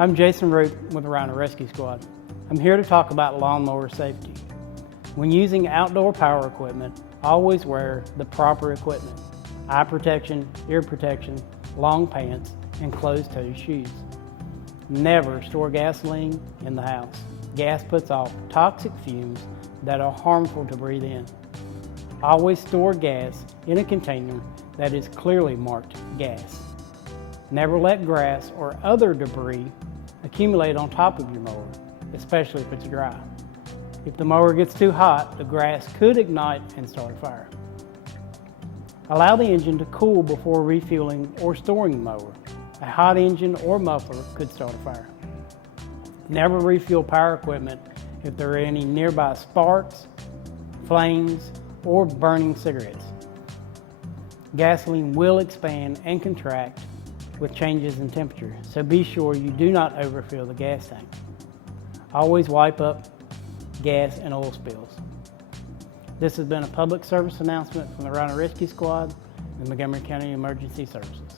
I'm Jason Root with the Riner Rescue Squad. I'm here to talk about lawnmower safety. When using outdoor power equipment, always wear the proper equipment: eye protection, ear protection, long pants, and closed-toe shoes. Never store gasoline in the house. Gas puts off toxic fumes that are harmful to breathe in. Always store gas in a container that is clearly marked gas. Never let grass or other debris accumulate on top of your mower, especially if it's dry. If the mower gets too hot, the grass could ignite and start a fire. Allow the engine to cool before refueling or storing the mower. A hot engine or muffler could start a fire. Never refuel power equipment if there are any nearby sparks, flames, or burning cigarettes. Gasoline will expand and contract with changes in temperature, so be sure you do not overfill the gas tank. Always wipe up gas and oil spills. This has been a public service announcement from the Riner Rescue Squad and Montgomery County Emergency Services.